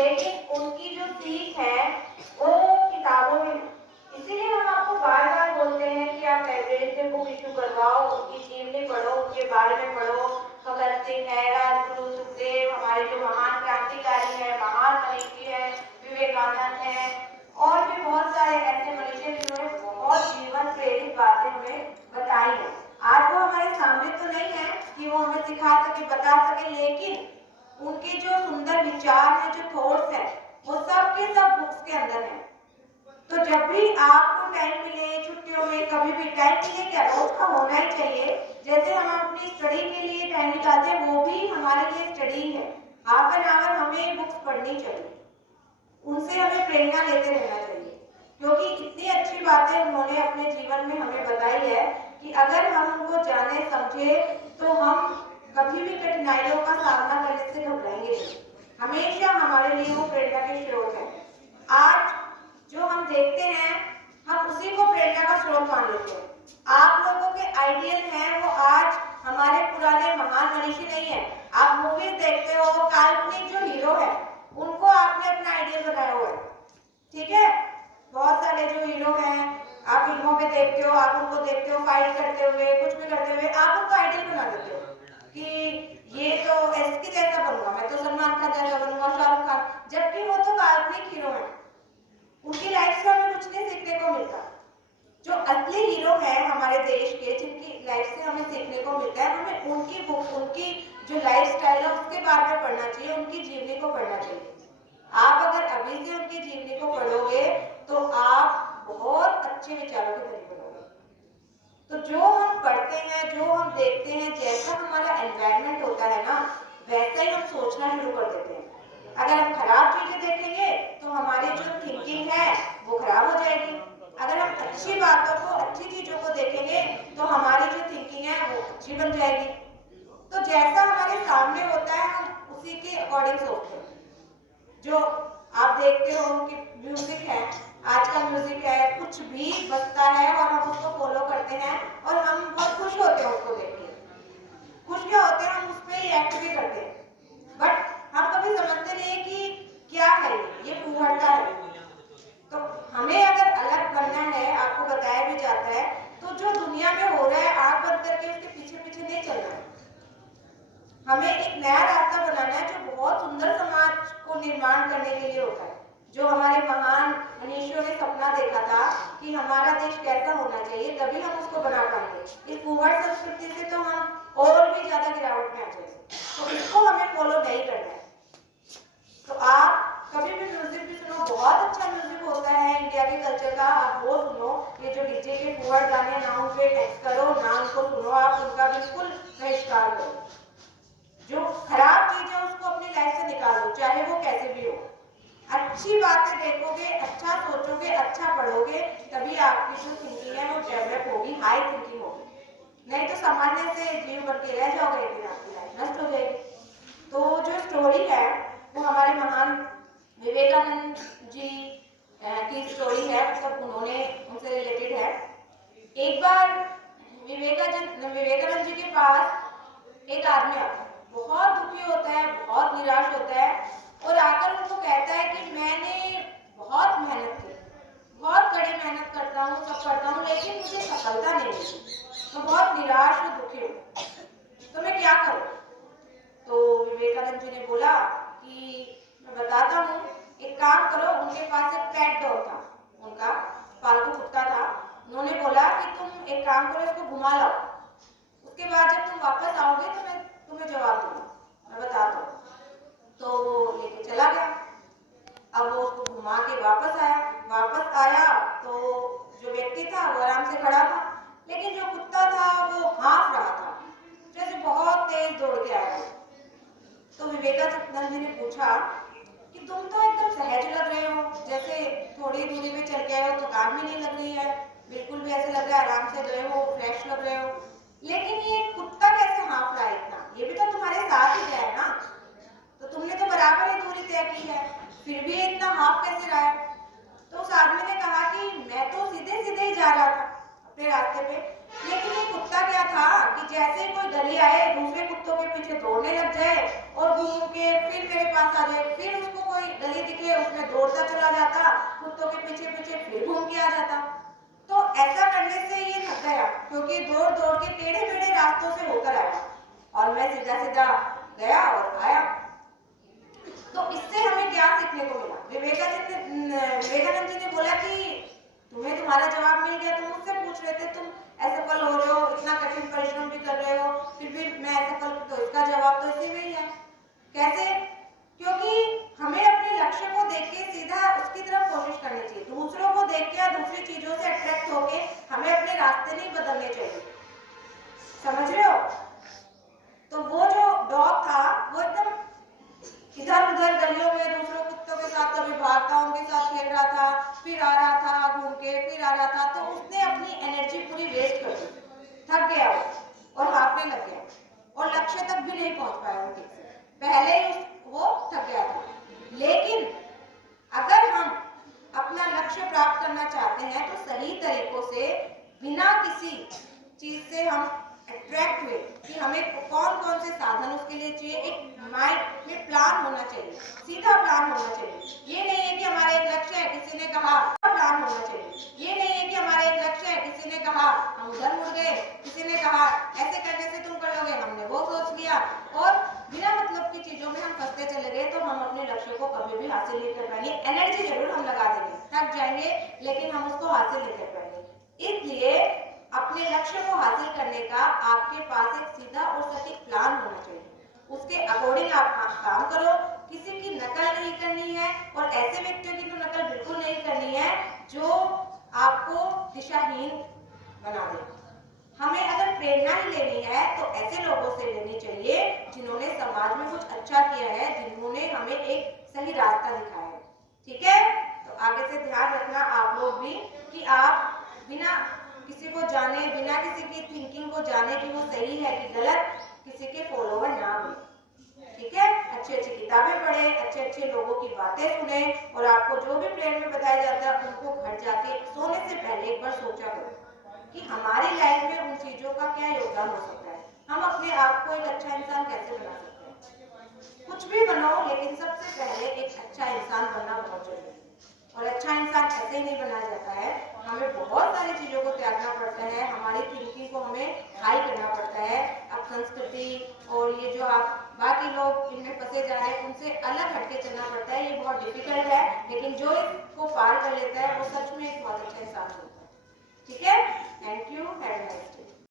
लेकिन उनकी जो सीख है वो किताबों में। इसीलिए हम आपको बार बार बोलते हैं कि आप लाइब्रेरी से बुक इशू करवाओ, उनकी जीवनी पढ़ो, उनके बारे में पढ़ो। भगत सिंह है, राजगुरु, सुखदेव, हमारे जो महान क्रांतिकारी है, महान मनीषी है, विवेकानंद है, और भी बहुत सारे ऐसे मनीषी जिन्होंने बहुत जीवन प्रेरित बातें हमें बताई है। आज वो हमारे सामने तो नहीं है कि वो हमें सिखा सके, बता सके, लेकिन उनके जो सुंदर विचार है, जो थॉट्स है, वो सब के सब बुक्स के अंदर है। तो जब भी आपको टाइम मिले, छुट्टियों में कभी भी टाइम मिले, क्या रोज का होना ही चाहिए, जैसे हम अपनी स्टडी के लिए टाइम निकालते हैं वो भी हमारे लिए स्टडी है। हाफ एन आवर हमें बुक्स पढ़नी चाहिए, उनसे हमें प्रेरणा लेते रहना चाहिए, क्योंकि इतनी अच्छी बातें उन्होंने अपने जीवन में हमें बताई है कि अगर हम उनको जाने समझे तो हम कभी भी कठिनाइयों का सामना करने से घबराएंगे नहीं। हमेशा हमारे लिए वो प्रेरणा के स्रोत है। आज जो हम देखते हैं हम उसी को प्रेरणा का स्रोत मान लेते हैं। आप लोगों के आइडियल हैं वो आज हमारे पुराने महान मनीषी नहीं है। आप मूवीज देखते हो, काल्पनिक जो हीरो है उनको आपने अपना आइडियल बनाया हुआ है, ठीक है। बहुत सारे जो हीरो हैं आप फिल्मों में देखते हो, आप उनको देखते हो फाइट करते हुए, कुछ भी करते हुए, आप उनको आइडियल बना देते हो कि ये तो इसके जैसा बनूंगा, मैं तो सलमान खान जैसा बनूंगा, शाहरुख खान, जबकि वो तो काल्पनिक हीरो है। उनकी लाइफ से हमें कुछ नहीं सीखने को मिलता। जो असली हीरो है हमारे देश के, जिनकी लाइफ से हमें सीखने को मिलता है, हमें उनकी बुक, उनकी जो लाइफ स्टाइल है उसके बारे में पढ़ना चाहिए, उनकी जीवनी को पढ़ना चाहिए। आप अगर अभी से उनकी जीवनी को पढ़ोगे तो आप बहुत अच्छे विचारों के धनी बनोगे। तो जो हम पढ़ते हैं, जो हम देखते हैं, जैसा हमारा एनवायरनमेंट होता है ना, वैसा ही हम सोचना शुरू कर देते हैं। अगर हम खराब चीजें देखेंगे तो हमारी जो थिंकिंग है वो खराब हो जाएगी। अगर हम अच्छी बातों को, अच्छी चीजों को देखेंगे तो हमारी जो थिंकिंग है वो अच्छी बन जाएगी। तो जैसा हमारे सामने होता है हम उसी के अकॉर्डिंग सोचते हैं। जो आप देखते हो कि म्यूजिक है, आजकल म्यूजिक है, कुछ भी बजता है और हम उसको फॉलो करते हैं और हम बहुत खुश होते हैं उसको देख के। खुश क्या होते हैं, हम उस पर एक्ट भी करते हैं, बट हम कभी समझते नहीं कि क्या है ये फूहड़ता है। तो हमें अगर अलग बनना है, आपको बताया भी जाता है, तो जो दुनिया में हो रहा है आग बंद करके उसके पीछे पीछे नहीं चलना है। हमें एक नया रास्ता बनाना है जो बहुत सुंदर समाज को निर्माण करने के लिए होता है। जो हमारे महान मनीषियों ने सपना देखा था कि हमारा देश कैसा होना चाहिए, तभी हम उसको बना पाएंगे। इस फूहड़ संस्कृति से तो हम और भी ज्यादा गिरावट में आ जाएंगे, तो इसको हमें फॉलो नहीं करना है। तो आप कभी भी म्यूजिक भी सुनो, बहुत अच्छा म्यूजिक होता है इंडिया के कल्चर का, आप वो सुनो। ये जो डीजे के फूहड़ गाने, ना उन पे टैक्स करो, ना उनको सुनो, आप उनका बिल्कुल बहिष्कार करो। जो खराब चीज है उसको अपनी लाइफ से निकाल दो, चाहे वो कैसे भी हो। अच्छी बातें देखोगे, अच्छा सोचोगे, अच्छा पढ़ोगे, तभी आपकी जो थिंकिंग है वो डेवलप होगी, हाई थिंकिंग होगी। नहीं तो सामान्य से जीव बन के रह जाओगे, फिर आपकी लाइफ नष्ट हो जाएगी। तो जो स्टोरी है वो हमारे महान विवेकानंद जी की स्टोरी है, मतलब उन्होंने उनसे रिलेटेड है। एक बार विवेकानंद जी के पास एक आदमी आता है, बहुत दुखी होता है, बहुत निराश होता है, और आकर उनको कहता है कि मैंने बहुत मेहनत की, बहुत कड़ी मेहनत करता हूँ, सब करता हूँ, लेकिन मुझे सफलता नहीं मिली, मैं बहुत निराश और दुखी हूँ, तो मैं क्या करूँ। तो विवेकानंद जी ने बोला कि मैं बताता हूँ, एक काम करो। उनके पास एक पेट डॉग था, उनका पालतू कुत्ता था। उन्होंने बोला कि तुम एक काम करो, इसको घुमा लाओ, उसके बाद जब तुम वापस आओगे तो मैं तुम्हें जवाब दूंगा, मैं बताता हूँ। तो वो लेके चला गया। अब वो उसको घुमा के वापस आया तो जो व्यक्ति था वो आराम से खड़ा था, लेकिन जो कुत्ता था वो हाँफ रहा था, जैसे बहुत तेज दौड़ के आया। तो विवेकानंद जी ने पूछा कि तुम तो एकदम सहज लग रहे हो, जैसे थोड़ी दूरी पे चल के आए हो, थकान भी नहीं लग रही है, बिल्कुल भी ऐसे लग रहा है आराम से गए हो, फ्रेश लग रहे हो, लेकिन ये कुत्ता कैसे हाँफ रहा है इतना, ये भी तो तुम्हारे साथ ही गया है ना, तो तुमने तो बराबर ही दूरी तय की है, फिर भी इतना हाँफ कैसे रहा है। तो उस आदमी ने कहा कि मैं तो सीधे सीधे ही जा रहा था अपने रास्ते पे, लेकिन ये कुत्ता क्या था कि जैसे कोई गली आए दूसरे कुत्तों के पीछे दौड़ने लग जाए और घूम के फिर मेरे पास चांस आ जाए, फिर उसको कोई गली दिखे उसमें दौड़ता चला जाता, कुत्तों के पीछे पीछे फिर घूम के आ जाता। तो ऐसा करने से ये थक गया, क्योंकि दौड़ दौड़ के टेढ़े मेढ़े रास्तों से होकर आया और मैं सीधा सीधा गया और आया। तो इससे हमें क्या सीखने को मिला? विवेकानंद जी ने बोला कि तुम्हें तुम्हारा जवाब मिल गया, तुम मुझसे पूछ रहे थे, तुम असफल हो रहे हो, इतना कठिन परिश्रम भी कर रहे हो, फिर भी मैं असफल, तो इसका जवाब तो इसी में ही है। कैसे? क्योंकि हमें अपने लक्ष्य को देख के सीधा उसकी तरफ कोशिश करनी चाहिए। दूसरों को देख के या दूसरी चीजों से अट्रैक्ट होके हमें अपने रास्ते नहीं बदलने चाहिए। समझ रहे हो? तो वो जो डॉग था वो एकदम इधर उधर गलियों में दूसरों कुत्तों के साथ कभी भागता, उनके साथ खेल रहा था, फिर आ रहा था घूम के, फिर आ रहा था, तो उसने अपनी एनर्जी पूरी वेस्ट कर दी, थक गया वो और हारने लग गया और लक्ष्य तक भी नहीं पहुंच पाया वो ठीक से, पहले ही वो थक गया था। लेकिन अगर हम अपना लक्ष्य प्राप्त करना चाहते हैं तो सही तरीकों से, बिना किसी चीज से हम अट्रैक्ट हुए कि हमें कौन कौन से साधन उसके लिए चाहिए, एक माइंड में प्लान होना चाहिए, सीधा प्लान होना चाहिए। ये नहीं है कि हमारा एक लक्ष्य है, किसी ने कहा, प्लान होना चाहिए। ये नहीं है कि हमारा एक लक्ष्य है, किसी ने कहा, हम उधर मुड़ गए, किसी ने कहा ऐसे करने से तुम कर लोगे, हमने वो सोच लिया और बिना मतलब की चीजों में हम फंसते चले गए, तो हम अपने लक्ष्य को कभी भी हासिल नहीं कर पाएंगे। एनर्जी जरूर हम लगा देंगे, थक जाएंगे, लेकिन हम उसको हासिल नहीं कर पाएंगे। इसलिए अपने लक्ष्य को हासिल करने का आपके पास एक सीधा और सटीक प्लान होना चाहिए, उसके अकॉर्डिंग आप काम करो। किसी की नकल नहीं करनी है और ऐसे व्यक्तियों की तो नकल बिल्कुल नहीं करनी है जो आपको दिशाहीन बना दे। हमें अगर प्रेरणा ही लेनी है तो ऐसे लोगों से लेनी चाहिए जिन्होंने समाज में कुछ अच्छा किया है, जिन्होंने हमें एक सही रास्ता दिखाया है। ठीक है? तो आगे से ध्यान रखना आप लोग भी कि आप बिना किसी को जाने, बिना किसी की थिंकिंग को जाने कि वो सही है कि गलत, किसी के फॉलोवर ना बने। ठीक है? अच्छी अच्छी किताबें पढ़ें, अच्छे अच्छे लोगों की बातें सुने और आपको जो भी प्रेम में बताया जाता है उनको घर जाके सोने से पहले एक बार सोचा करो कि हमारी लाइफ में उन चीजों का क्या योगदान हो सकता है, हम अपने आप को एक अच्छा इंसान कैसे बना सकते हैं। कुछ भी बनो, लेकिन सबसे पहले एक अच्छा इंसान बनना बहुत जरूरी है। और अच्छा इंसान ऐसे ही नहीं बना जाता है, हमें बहुत सारी चीजों को त्यागना पड़ता है, हमारी थिंकिंग को हमें हाई करना पड़ता है। अब संस्कृति और ये जो आप बाकी लोग इनमें फंसे जा रहे हैं उनसे अलग हटके चलना पड़ता है। ये बहुत डिफिकल्ट है, लेकिन जो इसको पार कर लेता है वो सच में एक बहुत अच्छा इंसान होता है। ठीक है? Thank you, have a nice day.